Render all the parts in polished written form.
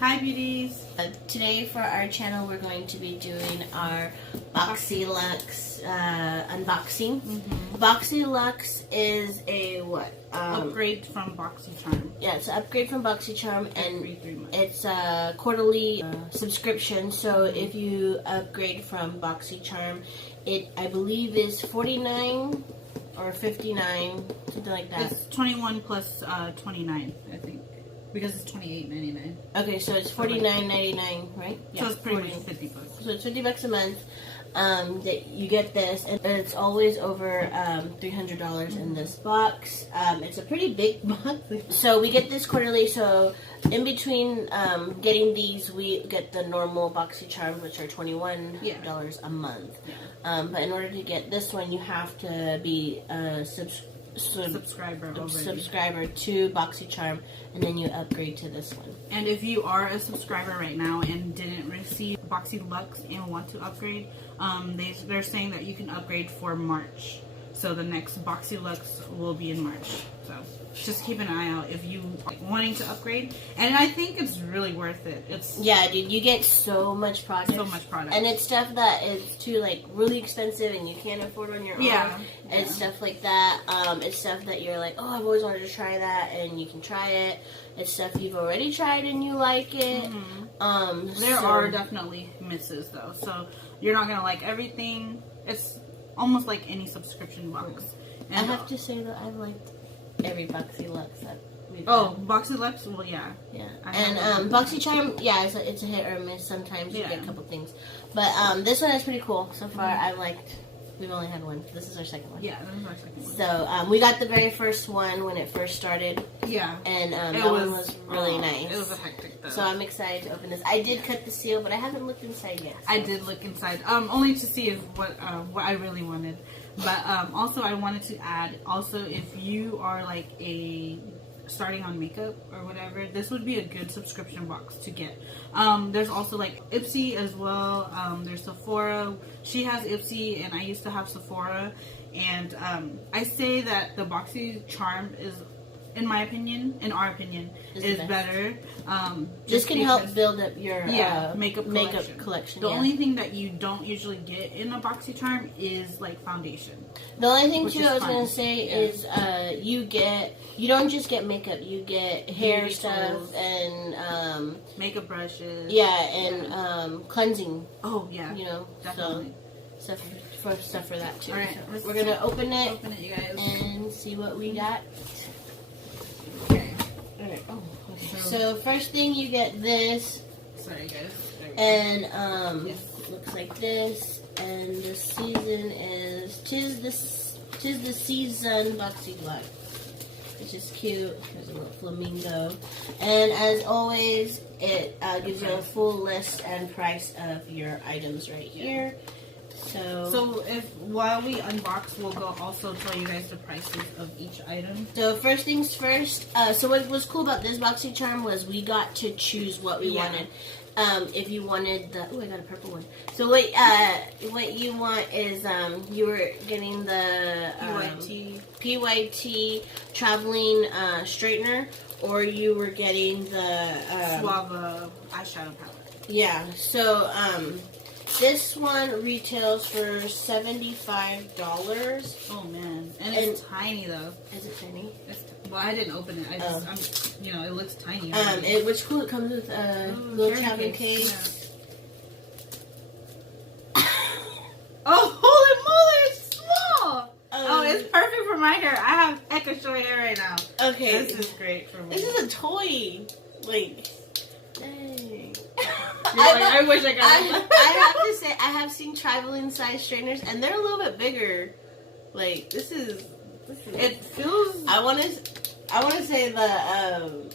Hi beauties! Today for our channel we're going to be doing our Boxyluxe unboxing. Boxyluxe is a what? Upgrade from BoxyCharm. Yeah, it's an upgrade from BoxyCharm, and Every 3 months. it's a quarterly subscription. So if you upgrade from BoxyCharm, it I believe is $49 or $59, something like that. It's 21 plus 29, I think. Because it's $28.99. Okay, so it's $49.99, right? Yeah, so it's pretty much $50. So it's $50 a month that you get this, and it's always over $300 in this box. It's a pretty big box. So we get this quarterly, so in between getting these, we get the normal BoxyCharms, which are $21 a month. Yeah. But in order to get this one, you have to be a subscriber to BoxyCharm, and then you upgrade to this one. And if you are a subscriber right now and didn't receive Boxyluxe and want to upgrade, they're saying that you can upgrade for March. So the next Boxyluxe will be in March. So just keep an eye out if you wanting to upgrade. And I think it's really worth it. Yeah, dude, you get so much product. And it's stuff that is too really expensive and you can't afford on your own. It's stuff like that. It's stuff that you're like, oh, I've always wanted to try that, and you can try it. It's stuff you've already tried and you like it. There are definitely misses though, so you're not gonna like everything. It's almost like any subscription box. And I have to say that I've liked every Boxyluxe that we've Boxyluxe, well, yeah. And BoxyCharm, yeah, it's a hit or miss. Sometimes you get a couple things, but this one is pretty cool so far. I've liked. We've only had one. This is our second one. Yeah, this is our second one. So we got the very first one when it first started. Yeah, and that one was really nice. It was a hectic though. So I'm excited to open this. I did cut the seal, but I haven't looked inside yet. So. I did look inside, only to see if what I really wanted. But also I wanted to add, also if you are like starting on makeup or whatever, this would be a good subscription box to get. There's also like Ipsy as well. There's Sephora. She has Ipsy and I used to have Sephora. And I say that the BoxyCharm is, in our opinion, is better. This can help build up your makeup collection. The only thing that you don't usually get in a BoxyCharm is like foundation. The only thing too I was gonna say is you don't just get makeup, you get hair stuff and makeup brushes. Yeah, and cleansing. Oh yeah, definitely. So stuff for that too. All right, so we're gonna open it. Open it, you guys, and see what we got. Okay. Alright. Oh, okay. So first thing you get this. Sorry guys. And looks like this. And the season is tis the season Boxyluxe, which is cute. There's a little flamingo. And as always, it gives you a full list and price of your items right here. So while we unbox, we'll also tell you guys the prices of each item. So first things first. So what was cool about this BoxyCharm was we got to choose what we wanted. If you wanted the I got a purple one. So what you want is you were getting the PYT traveling straightener, or you were getting the Suave eyeshadow palette. Yeah. So this one retails for $75. Oh man, and it's tiny though. Is it tiny? Well, I didn't open it. It looks tiny. Which cool. It comes with a little traveling case. Yeah. Oh, holy moly! It's small. Oh, it's perfect for my hair. I have hecka short hair right now. Okay, this is great for me. This is a toy. Dang. I wish I got it. I have to say, I have seen traveling size straighteners, and they're a little bit bigger. This is. It feels. I want to say the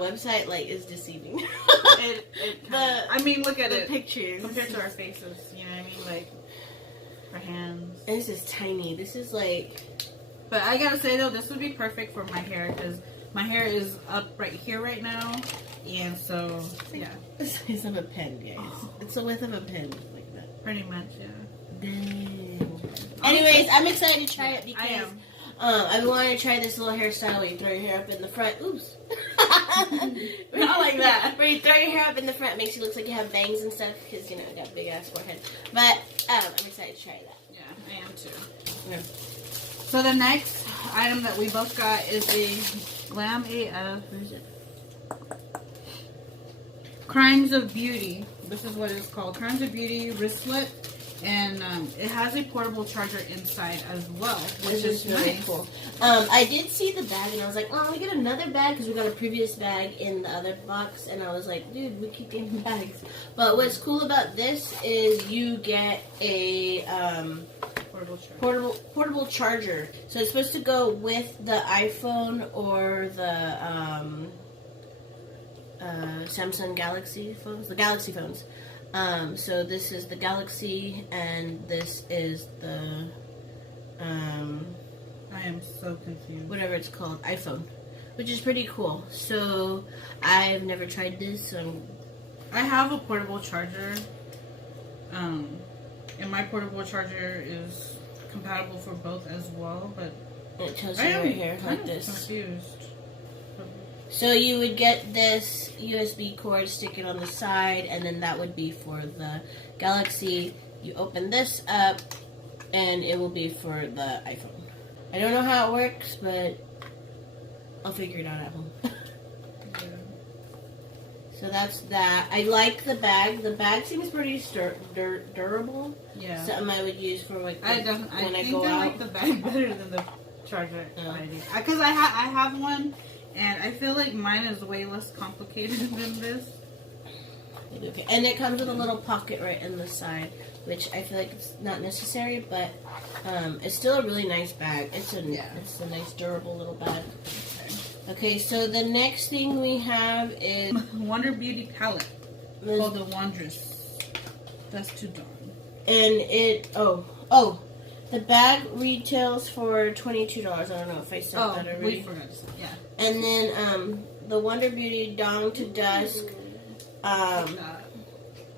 website is deceiving. I mean, look at the it. Pictures compared to our faces. You know what I mean? Our hands. And this is tiny. This is But I gotta say though, this would be perfect for my hair because my hair is up right here right now, and so yeah. The size of a pen, guys. Oh. It's the width of a pen, like that. Pretty much, yeah. Dang. Anyways, I'm excited to try it because I am. I've been wanting to try this little hairstyle where you throw your hair up in the front. Oops. Not like that. Where you throw your hair up in the front, makes you look like you have bangs and stuff because, you know, I got a big ass forehead. But I'm excited to try that. Yeah, I am too. Yeah. So the next item that we both got is a Glam AF. Where is it? Crimes of Beauty. This is what it's called. Crimes of Beauty wristlet. And it has a portable charger inside as well, which is really nice. Cool. I did see the bag and I was like, oh, we get another bag because we got a previous bag in the other box. And I was like, dude, we keep getting bags. But what's cool about this is you get a portable charger. So it's supposed to go with the iPhone or the Samsung Galaxy phones, the Galaxy phones. So this is the Galaxy, and this is the, I am so confused. Whatever it's called, iPhone, which is pretty cool. So I've never tried this, so I have a portable charger, and my portable charger is compatible for both as well, but it tells you right here, like this. Confused. So you would get this USB cord, stick it on the side, and then that would be for the Galaxy. You open this up, and it will be for the iPhone. I don't know how it works, but I'll figure it out at home. So that's that. I like the bag. The bag seems pretty durable. Yeah. Something I would use for like I go out. I like the bag better than the charger. Because I have one. And I feel like mine is way less complicated than this. Okay. And it comes with a little pocket right in the side, which I feel like it's not necessary, but it's still a really nice bag. It's a nice durable little bag. Okay, so the next thing we have is Wonder Beauty palette called the Wondrous. That's too darn. And it the bag retails for $22. I don't know if I said that already. We forgot to say, yeah. And then the Wonder Beauty Dawn to Dusk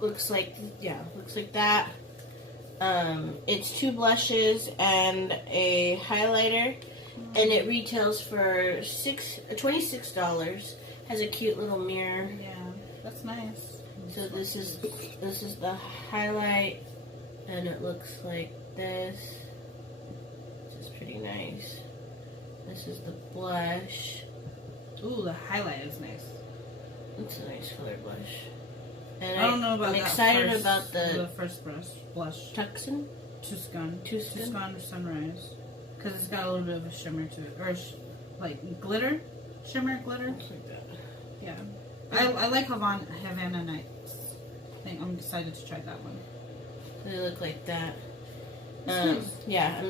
looks like that. It's 2 blushes and a highlighter, and it retails for $26. Has a cute little mirror. Yeah, that's nice. So this is the highlight, and it looks like this. This is pretty nice. This is the blush. Ooh, the highlight is nice. It's a nice color blush. And I don't know about I'm excited about the first blush. Tucson Sunrise. Because it's got a little bit of a shimmer to it. Or like glitter? Shimmer, glitter? Like that. Yeah. I like Havana Nights. I think I'm excited to try that one. They look like that. Nice. Yeah.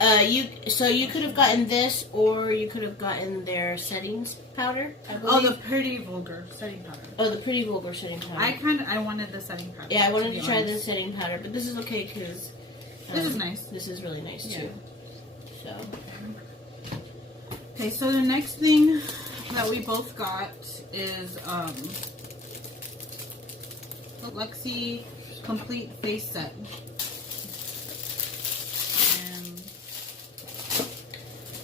You could have gotten this, or you could have gotten their settings powder. The Pretty Vulgar setting powder. Oh, the Pretty Vulgar setting powder. I wanted the setting powder. Yeah, I wanted to try the setting powder, but this is okay because this is nice. This is really nice too. So. Okay, so the next thing that we both got is the Lexi Complete Face Set.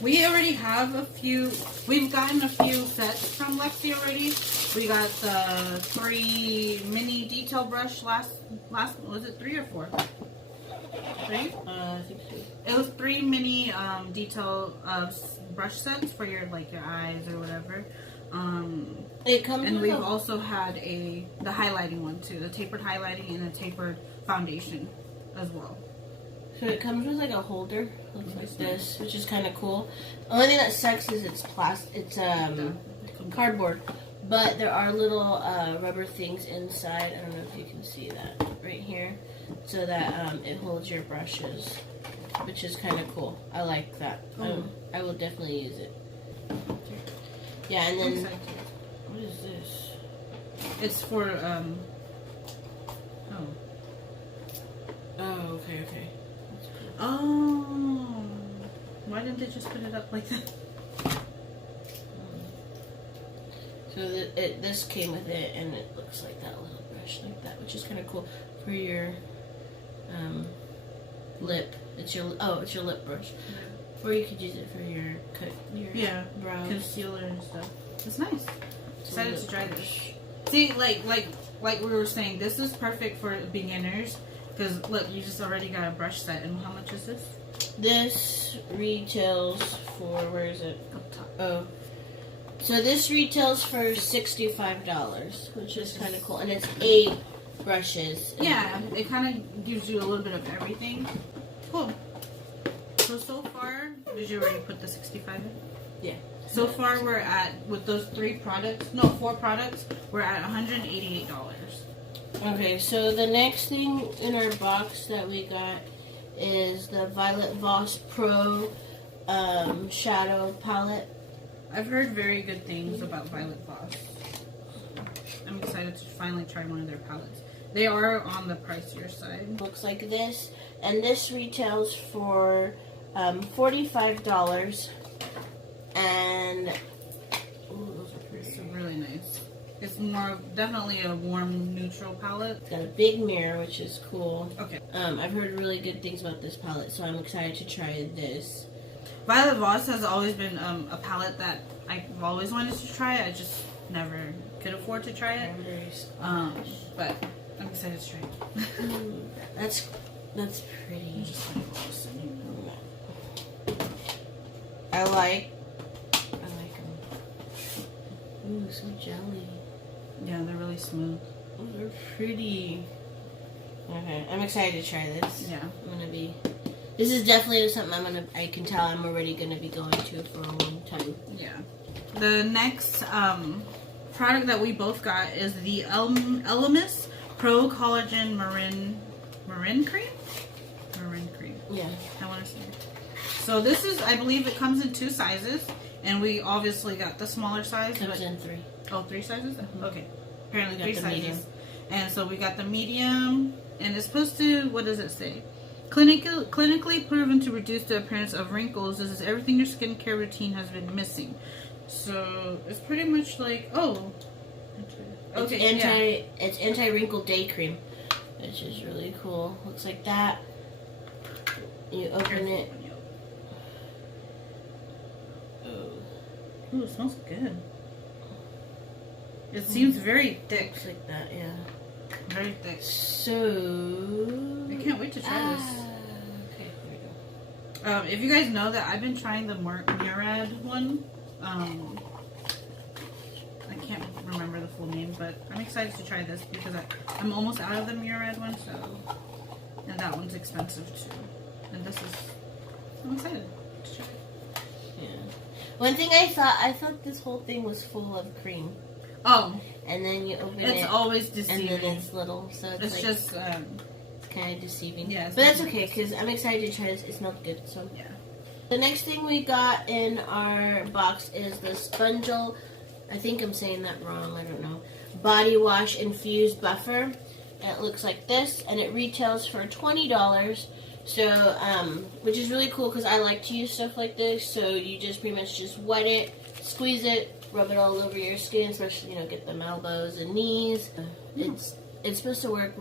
We already have a few. We've gotten a few sets from Lexi already. We got the 3 mini detail brush last. Was it 3 or 4? 3? I think so. It was 3 mini detail brush sets for your eyes or whatever. It comes. And we've also had the highlighting one too, the tapered highlighting and a tapered foundation as well. So it comes with like a holder, looks like this, which is kind of cool. The only thing that sucks is it's cardboard, but there are little rubber things inside. I don't know if you can see that right here, so that it holds your brushes, which is kind of cool. I like that. I will definitely use it. Yeah, and then what is this? It's for Oh, okay. Oh, why didn't they just put it up like that? So this came with it, and it looks like that little brush like that, which is kind of cool for your lip. It's your lip brush. Or you could use it for your brows. Concealer and stuff. It's nice. Excited to try this. See, like we were saying, this is perfect for beginners because look, you just already got a brush set. And how much is this? This retails for, where is it? Up top. Oh. So this retails for $65, which is kind of cool. And it's 8 brushes. Yeah, it kind of gives you a little bit of everything. Cool. So far, did you already put the 65 in? Yeah. So far, we're at, with those 4 products, we're at $188. Okay, so the next thing in our box that we got is the Voss Pro Shadow Palette. I've heard very good things about Voss. I'm excited to finally try one of their palettes. They are on the pricier side. Looks like this, and this retails for $45. And those are pretty. It's really nice. It's definitely a warm neutral palette. It's got a big mirror, which is cool. Okay. I've heard really good things about this palette, so I'm excited to try this. Voss has always been a palette that I've always wanted to try. I just never could afford to try it. But I'm excited to try it. That's pretty. I like them. Ooh, so jelly. Yeah, they're really smooth. Oh, they're pretty. Okay, I'm excited to try this. Yeah. This is definitely something I can tell I'm already gonna be going to for a long time. Yeah. The next product that we both got is the Elemis Pro Collagen Marin Cream? Marin Cream. Yeah. I want to say. So this is, I believe it comes in 2 sizes, and we obviously got the smaller size. Comes in 3. Oh, 3 sizes? Mm-hmm. Okay. Apparently 3 sizes. Medium. And so we got the medium, and it's supposed to, what does it say? Clinically proven to reduce the appearance of wrinkles. This is everything your skincare routine has been missing. So it's pretty much like, okay, it's anti-wrinkle day cream, which is really cool. Looks like that. You open it. Ooh, it smells good. It seems very thick. Looks like that, yeah. Very thick. So I can't wait to try this. Okay, here we go. If you guys know that I've been trying the Murad one. I can't remember the full name, but I'm excited to try this because I'm almost out of the Murad one, and that one's expensive too. And this is, I'm excited to try it. Yeah. One thing I thought this whole thing was full of cream. Oh. And then you open it. It's always deceiving. And then it's little, so it's like, just it's kind of deceiving. Yeah. But that's okay because I'm excited to try this. It smells good, so yeah. The next thing we got in our box is the Spongel, I think I'm saying that wrong, I don't know, body wash infused buffer. It looks like this, and it retails for $20. So, which is really cool because I like to use stuff like this. So you just pretty much just wet it, squeeze it, rub it all over your skin, especially, get them elbows and knees. It's supposed to work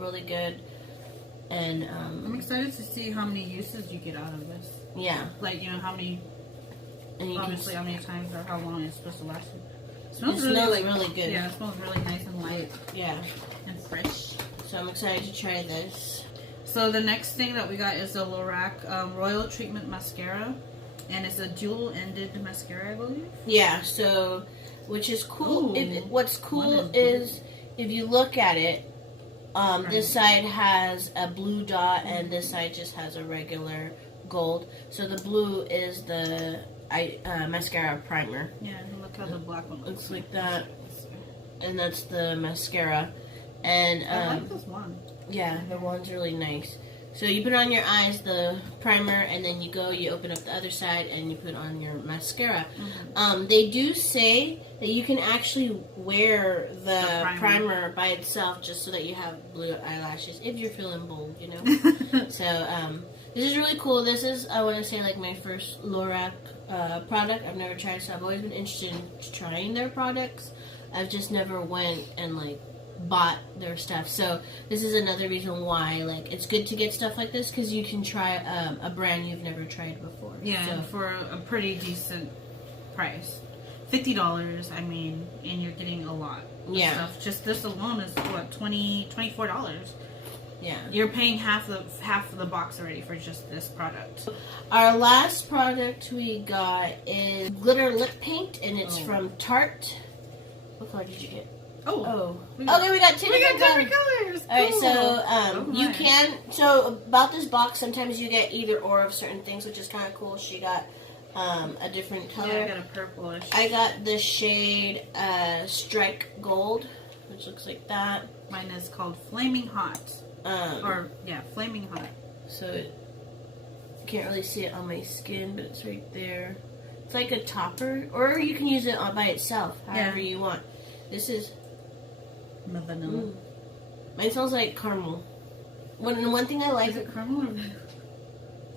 really good. And I'm excited to see how many uses you get out of this. Yeah. Like, how many, and you obviously how many times or how long it's supposed to last. It smells really good. Yeah, it smells really nice and light. Yeah. And fresh. So I'm excited to try this. So the next thing that we got is the LORAC Royal Treatment Mascara. And it's a dual-ended mascara, I believe. Yeah, so, which is cool. What's cool is, if you look at it, this side has a blue dot and this side just has a regular gold. So the blue is the mascara primer. Yeah, and look how the black one looks like that. And that's the mascara. And I like this one. Yeah, the one's really nice. So you put on your eyes the primer, and then you open up the other side, and you put on your mascara. Mm-hmm. They do say that you can actually wear the primer by itself just so that you have blue eyelashes if you're feeling bold, So this is really cool. This is, I want to say, like my first LORAC product. I've never tried, so I've always been interested in trying their products. I've just never went and bought their stuff. So this is another reason why like it's good to get stuff like this, because you can try a brand you've never tried before. Yeah, so. for a pretty decent price. $50, I mean, and you're getting a lot of stuff. Just this alone is what, $24. Yeah, you're paying half of the box already for just this product. Our last product we got is glitter lip paint, and it's from Tarte. What color did you get? Okay, we got two different colors. All right, so you can. So about this box, sometimes you get either or of certain things, which is kind of cool. She got a different color. Yeah, I got a purplish. I got the shade Strike Gold, which looks like that. Mine is called Flaming Hot. Flaming Hot. So you can't really see it on my skin, but it's right there. It's like a topper, or you can use it by itself, however you want. This is vanilla. Mine smells like caramel. One thing I like. Is it caramel or vanilla?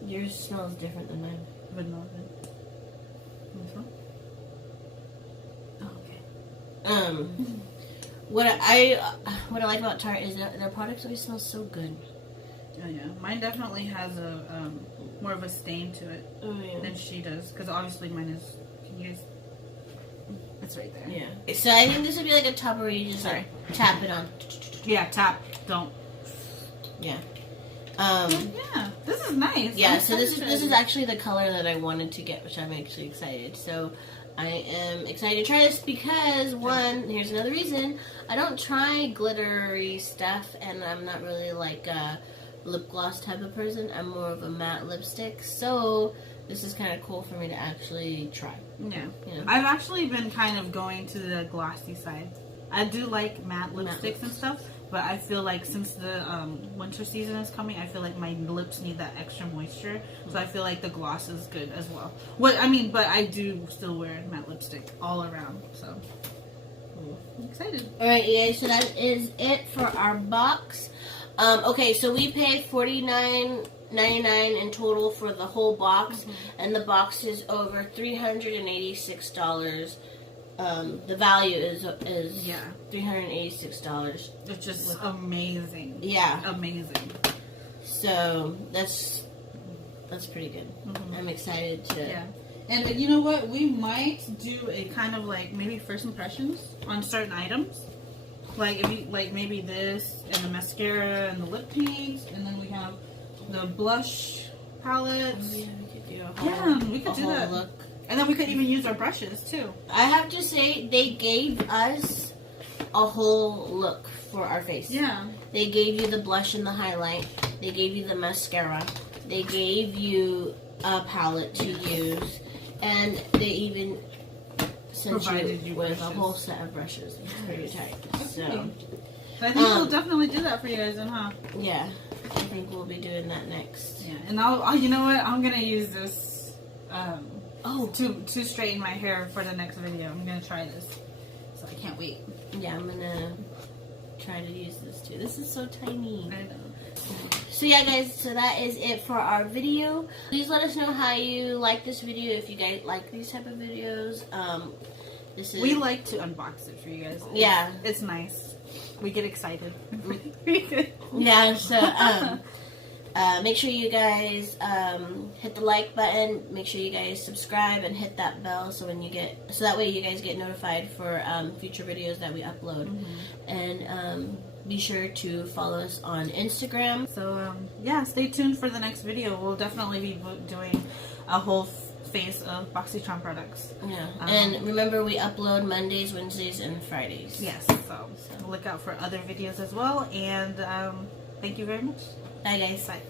Yours smells different than mine. Vanilla. Oh, okay. What I like about Tarte is that their products always smell so good. Oh yeah, mine definitely has a more of a stain to it than she does, because obviously mine is. Can you guys? It's right there. Yeah. So I think this would be like a topper where you just like tap it on. Yeah, tap. Don't. Yeah. Yeah, this is nice. Yeah. So this is actually the color that I wanted to get, which I'm actually excited. So I am excited to try this because here's another reason. I don't try glittery stuff, and I'm not really like a lip gloss type of person. I'm more of a matte lipstick. So this is kind of cool for me to actually try. Yeah. You know? I've actually been kind of going to the glossy side. I do like matte lipsticks and stuff, but I feel like since the winter season is coming, I feel like my lips need that extra moisture. So I feel like the gloss is good as well. But I do still wear matte lipstick all around. So I'm excited. All right, you guys. So that is it for our box. Okay, so we paid $49.99 in total for the whole box, and the box is over $386. The value is $386. It's just amazing. Yeah, amazing. So that's pretty good. I'm excited to. Yeah, and you know what? We might do a kind of like maybe first impressions on certain items. Like if you like maybe this and the mascara and the lip paint, and then we have the blush palettes. We could do that. Look. And then we could even use our brushes too. I have to say, they gave us a whole look for our face. Yeah. They gave you the blush and the highlight. They gave you the mascara. They gave you a palette to use. And they even sent you with brushes. A whole set of brushes. It's pretty tight. So I think we'll definitely do that for you guys, huh? Yeah. I think we'll be doing that next. Yeah. And I'll you know what? I'm going to use this to straighten my hair for the next video. I'm going to try this. So I can't wait. Yeah, I'm going to try to use this too. This is so tiny. I know. So yeah, guys, so that is it for our video. Please let us know how you like this video, if you guys like these type of videos. We like to unbox it for you guys. Yeah. It's nice. We get excited. Yeah, so make sure you guys hit the like button. Make sure you guys subscribe and hit that bell so that way you guys get notified for future videos that we upload. And be sure to follow us on Instagram. So yeah, stay tuned for the next video. We'll definitely be doing a whole face of Boxyluxe products. Yeah, and remember, we upload Mondays, Wednesdays, and Fridays. Yes, so look out for other videos as well. And thank you very much. Bye, guys. Bye.